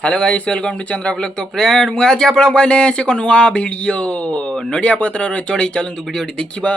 Hello guys welcome to Chandra blog. तो friend मु आज आपण पाइले से को नुआ वीडियो नडिया पत्र रे चढ़ी चलंतु वीडियो देखिबा।